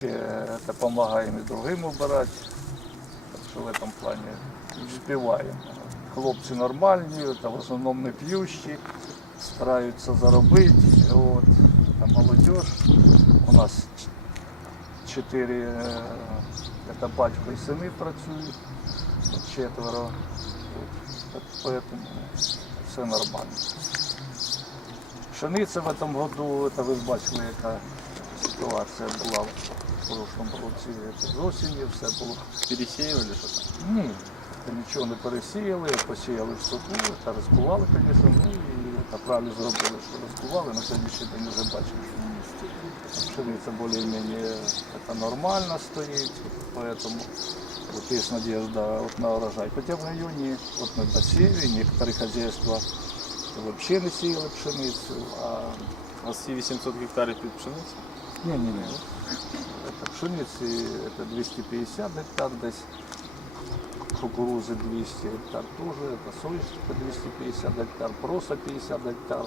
Э, Это помогаем и другим убирать. Так что в этом плане успеваем. Хлопці нормальні, это в основному не п'ющі, стараються заробити. От. А молодь. У нас чотири, е, це батько і сини працюють, от четверо. От. Так Поэтому все нормально. Пшениця в этом году, це ви ж бачили, яка ситуація була в прошлому році. З осені все було. Пересеивали что-то? Ні, це нічого не пересіяли, посіяли в соку, та розкували, звісно, ну і та правильно зробили, що розкували. На сьогоднішній день вже бачимо, що пшениця більш-менш це нормально стоїть, поэтому вот есть надежда вот на урожай. Хотя в районе вот на посеве некоторые хозяйства вообще не сіяли пшеницю, а У вас 800 гектарів під пшеницю? не-не-не. Это пшеницы, это 250 гектар десь, кукурузы 200 гектар тоже, это соечника 250 гектар, проса 50 гектар.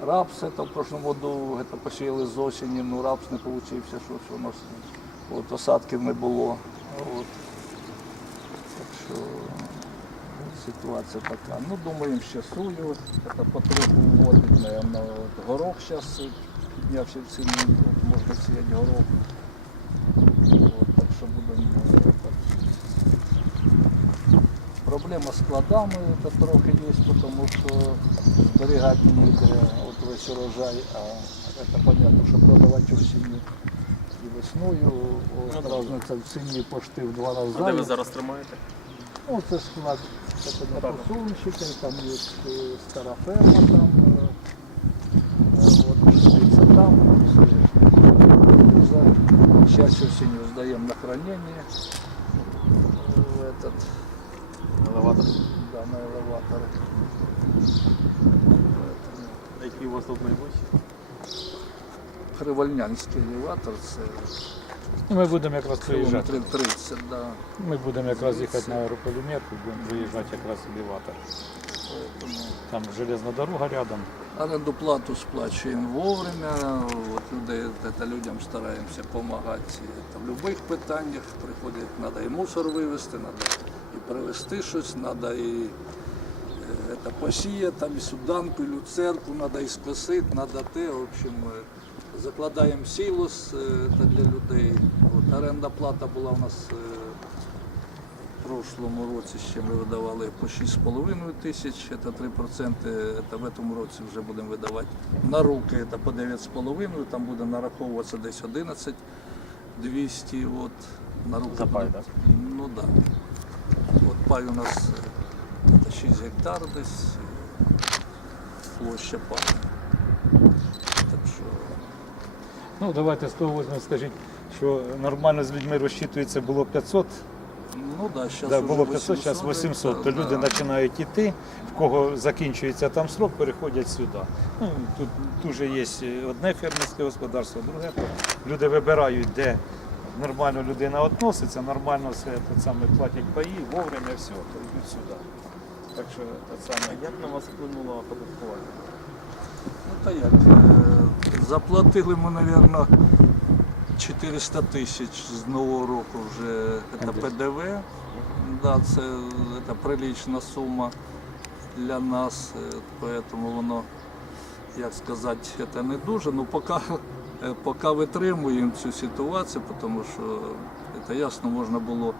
Рапс это в прошлом году это посіяли з осені, ну рапс не получився, що, що у нас от, осадків не було. От. Так що от ситуація така. Ну, думаємо, ще сою, це потроху вводить, наверное, от горох зараз піднявся в ціні, от можна сіяти горох. От, так що будемо. так. Проблема з складами це трохи є, тому що зберігати ніде от весь урожай, а це понятно, що продавати осінню і весною. Ну, разниця в ціні пошти в два рази. А де ви зараз тримаєте? Ну, це склад це на посольщики, там є стара ферма, там е, е, от, пшениця там, соняшник кукуруза. Сейчас все осенью сдаем на хранение в этот, Елеватор. да, на элеватор. А у вас тут найближчий? Привольнянський елеватор, це Ну, Ми будемо якраз приїжджати. кілометрів 30, да. Ми будемо якраз їхати на аерополімерку, будемо виїжджати якраз елеватор. Поэтому Там железна дорога рядом. Оренду плату сплачуємо вовремя, от людей, это людям стараємося допомагати Це в будь-яких питаннях. Приходять, треба і мусор вивезти, треба і привезти щось, треба і е, это, посіяти, там, і суданку, і люцерку, треба і скосити, треба те. В общем, е, закладаємо сілос е, це для людей. От, оренда плата була у нас е, в прошлому році ще ми видавали по 6,5 тисяч, це 3%, це в цьому році вже будемо видавати на руки, це по 9,5, там буде нараховуватися десь 11 200, от, на руки. За пай, так? Ну так. Да. От пай у нас е, 6 гектар десь, площа паю. Так що Ну, давайте з того візьмемо, скажіть, що нормально з людьми розчитується було 500, Ну да, зараз да, було 500, зараз 800, то люди починають йти, в кого закінчується там срок, переходять сюди. Ну, тут дуже є одне фермерське господарство, друге. То люди вибирають, де нормально людина відноситься, нормально все те саме платять паї, вовремя все, то йдуть сюди. Так що те саме. Як на вас вплинуло оподаткування? Ну та як, е, заплатили ми, мабуть, 400 тисяч з нового року вже це ПДВ. Да, це, це прилична сума для нас, е, поэтому воно, як сказати, це не дуже. Ну поки, е, поки витримуємо цю ситуацію, тому що це ясно можна було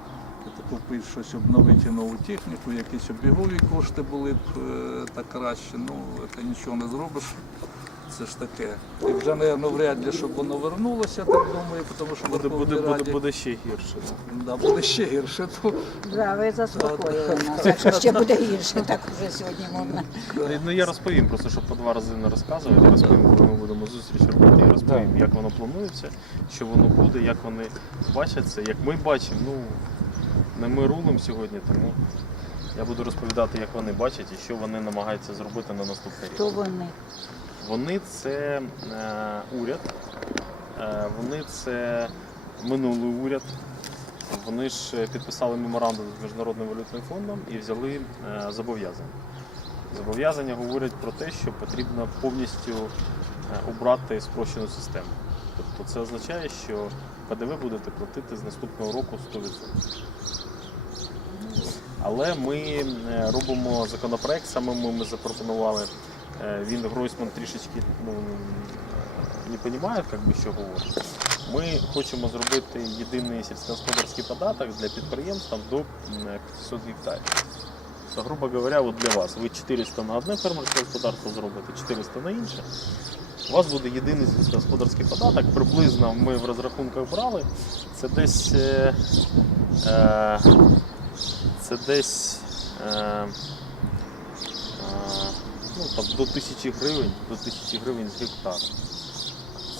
купити щось, обновити нову техніку, якісь обігові кошти були б е, так краще. Ну, це нічого не зробиш. Це ж таке. І вже, мабуть, вряд ли, щоб воно вернулося, так думаю, тому що Буде, буде, буде, буде ще гірше. да? Буде ще гірше. То, Да, ви заспокоїли нас. Якщо ще буде гірше, так вже сьогодні можна. Ну я розповім просто, щоб по два рази не розказувати. Розповім, коли ми будемо зустріч робити, я розповім, як воно планується, що воно буде, як вони бачать це, як ми бачимо. Ну не ми рулимо сьогодні, тому я буду розповідати, як вони бачать і що вони намагаються зробити на наступний рік. Хто вони? Вони це е, уряд, е, вони це минулий уряд. Вони ж підписали меморандум з Міжнародним валютним фондом і взяли е, зобов'язання. Зобов'язання говорять про те, що потрібно повністю убрати спрощену систему. Тобто це означає, що ПДВ будете платити з наступного року 100%. Але ми робимо законопроект, саме ми запропонували. Е, Він Гройсман трішечки ну, не розуміє, як би, що говорить. Ми хочемо зробити єдиний сільськогосподарський податок для підприємств до 500 гектарів. То, грубо говоря, от для вас ви 400 на одне фермерське господарство зробите, 400 на інше. У вас буде єдиний сільськогосподарський податок. Приблизно ми в розрахунках брали. Це десь, е, е, це десь е, е, ну, там, до 1000 гривень, до 1000 гривень з гектара.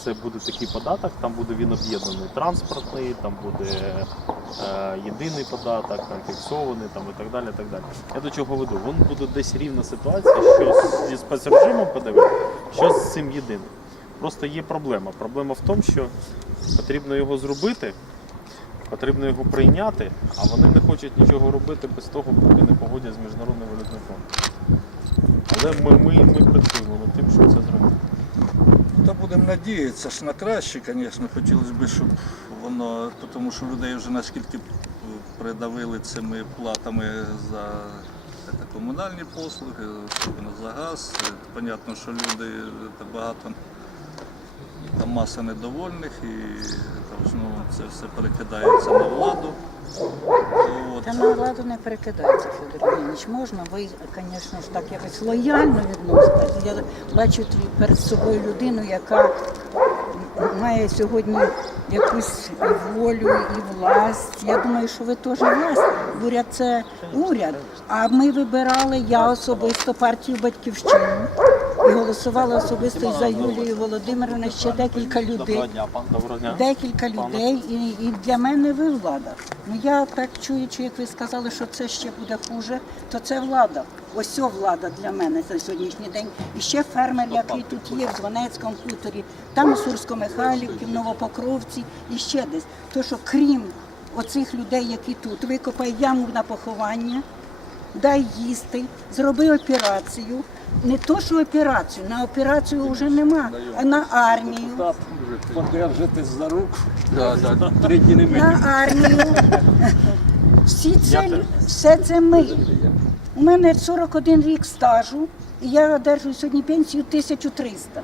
Це буде такий податок, там буде він об'єднаний транспортний, там буде е, єдиний податок, там фіксований там, і так далі. так далі. Я до чого веду? Вон буде десь рівна ситуація, що зі спецрежимом ПДВ, що з цим єдиним. Просто є проблема. Проблема в тому, що потрібно його зробити, потрібно його прийняти, а вони не хочуть нічого робити без того, поки не погодять з Міжнародним валютним фондом. Але ми, ми, ми працюємо над тим, щоб це зробити. Та будемо надіятися ж на краще, звісно, хотілося б, щоб воно, тому що людей вже наскільки придавили цими платами за комунальні послуги, особливо за газ. Понятно, що люди це багато там маса недовольних і це, основному це все перекидається на владу. Та на владу не перекидається, Федор Євгенович. Можна, ви, звісно ж, так якось лояльно відноситесь. Я бачу перед собою людину, яка має сьогодні якусь і волю, і власть. Я думаю, що ви теж власть. Уряд це уряд. А ми вибирали, я особисто партію батьківщину. Голосувала особисто за Юлію Володимирівну, ще декілька людей. Декілька людей, і, і для мене ви влада. Ну я так чуючи, як ви сказали, що це ще буде хуже, то це влада. Ось влада для мене на сьогоднішній день. І ще фермер, який тут є, в Звонецькому хуторі, там у Сурсько-Михайлівці, в Новопокровці і ще десь. То що крім оцих людей, які тут, викопай яму на поховання, дай їсти, зроби операцію. Не то, що операцію, на операцію вже нема, а на армію. Подержитись за руку. Три дні не на армію. Всі це, все це ми. У мене 41 рік стажу, і я одержую сьогодні пенсію 1300.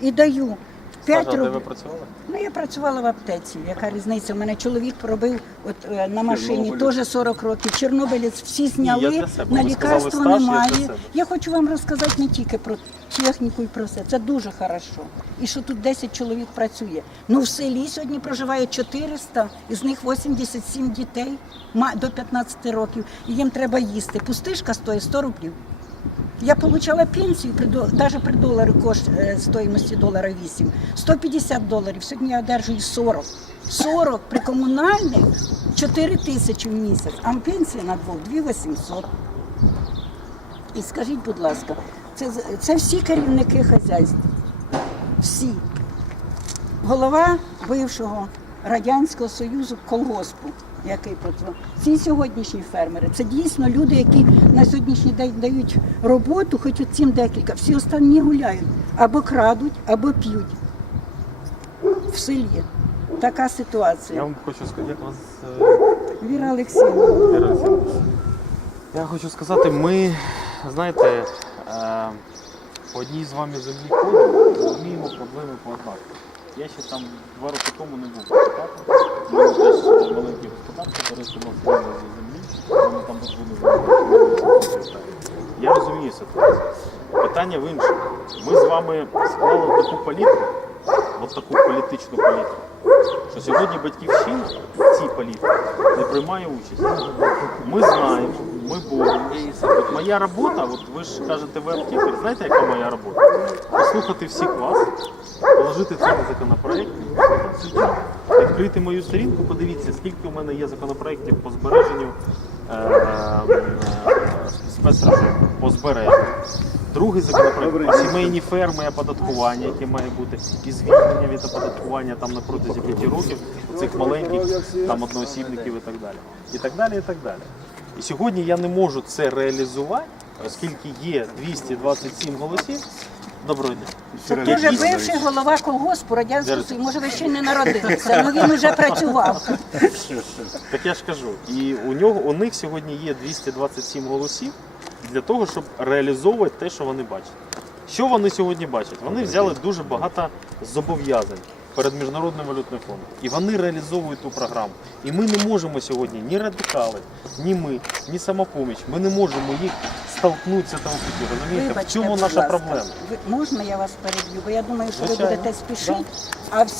І даю 5 Саша, де ви років. працювали? Ну, я працювала в аптеці. Яка різниця? У мене чоловік пробив от, е, на машині теж 40 років. Чорнобилець всі зняли, для себе. на Ви сказали лікарство стаж, я для немає. себе. Я хочу вам розказати не тільки про техніку і про все. Це дуже хорошо. І що тут 10 чоловік працює. Ну в селі сьогодні проживає 400, із них 87 дітей ма- до 15 років. І їм треба їсти. Пустишка стоїть 100 рублів. Я отримала пенсію при навіть при доларі кошт е, стоїмості долара 8, 150 доларів. Сьогодні я одержую 40. 40 при комунальних 4 тисячі в місяць, а пенсія на двох 2800. І скажіть, будь ласка, це, це всі керівники хазяйств. Всі. Голова бившого Радянського Союзу колгоспу, який працював. Ці сьогоднішні фермери це дійсно люди, які на сьогоднішній день дають роботу, хоч цим декілька. Всі останні гуляють або крадуть, або п'ють в селі. Така Я ситуація. вам хочу сказати, як вас. е, Віра Олексійовна. Віра Олексіївна. Я хочу сказати, ми, знаєте, е, по одній з вами землі ходимо, розуміємо проблеми по однаково. Я ще там два роки тому не був депутатом. У мене теж маленьке господарство, перейшли на фонди за землі, вони там розвинули. Я розумію ситуацію. Питання в іншому. Ми з вами склали таку політику, от таку політичну політику, що сьогодні батьківщина в цій політиці не приймає участь. Ми знаємо, ми боремося. От моя робота, от ви ж кажете в аптекарі, знаєте, яка моя робота? Послухати всіх вас, положити цей законопроект, відкрити мою сторінку, подивіться, скільки у мене є законопроєктів по збереженню е, е, спецрежиму, по збереженню. Другий законопроект про сімейні ферми і оподаткування, яке має бути, і звільнення від оподаткування там на протязі 5 років цих маленьких там одноосібників і так далі. І так далі, і так далі. І сьогодні я не можу це реалізувати, оскільки є 227 голосів. Доброго дня. Це бивший голова колгоспу Радянського Союзу. Може, ви ще й не народилися, але він вже працював. Так я ж кажу, і у нього у них сьогодні є 227 голосів для того, щоб реалізовувати те, що вони бачать. Що вони сьогодні бачать? Вони взяли дуже багато зобов'язань перед міжнародним валютним фондом, і вони реалізовують ту програму. І ми не можемо сьогодні ні радикали, ні ми, ні самопоміч. Ми не можемо їх столкнутися там путі. Розумієте, в Вибачте, чому будь наша ласка. проблема? Ви- Можна я вас переб'ю? Бо я думаю, що ви Звичайно. будете спішити, а всі